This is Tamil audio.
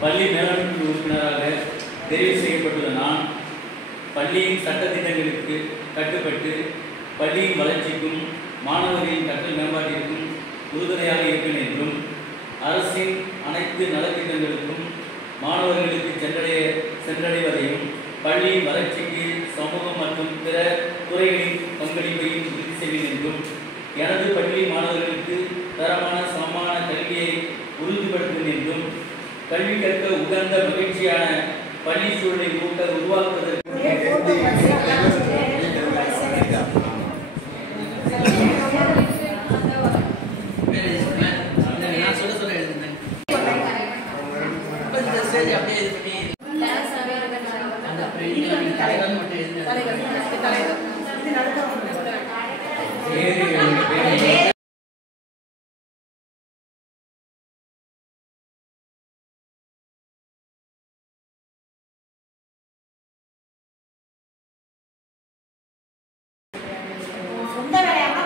பள்ளி மேலாண்மை உறுப்பினராக தெரிவு செய்யப்பட்டுள்ள நான் பள்ளியின் சட்டத்திட்டங்களுக்கு கட்டுப்பட்டு பள்ளியின் வளர்ச்சிக்கும் மாணவர்களின் கற்றல் மேம்பாட்டிற்கும் உறுதுணையாக இருப்பேன் என்றும் அரசின் அனைத்து நலத்திட்டங்களுக்கும் மாணவர்களுக்கு சென்றடைவதையும் பள்ளியின் வளர்ச்சிக்கு சமூகம் மற்றும் பிற துறைகளின் பங்களிப்பையும் உறுதி செய்வேன் என்றும் எனது பள்ளி மாணவர்களுக்கு தரமான சமமான கல்வியை உறுதிப்படுத்தும் என்றும் கல்வி கற்க உகந்த மகிழ்ச்சியான பள்ளி சூழலை உருவாக்குவதற்கு சொந்த வேலையாக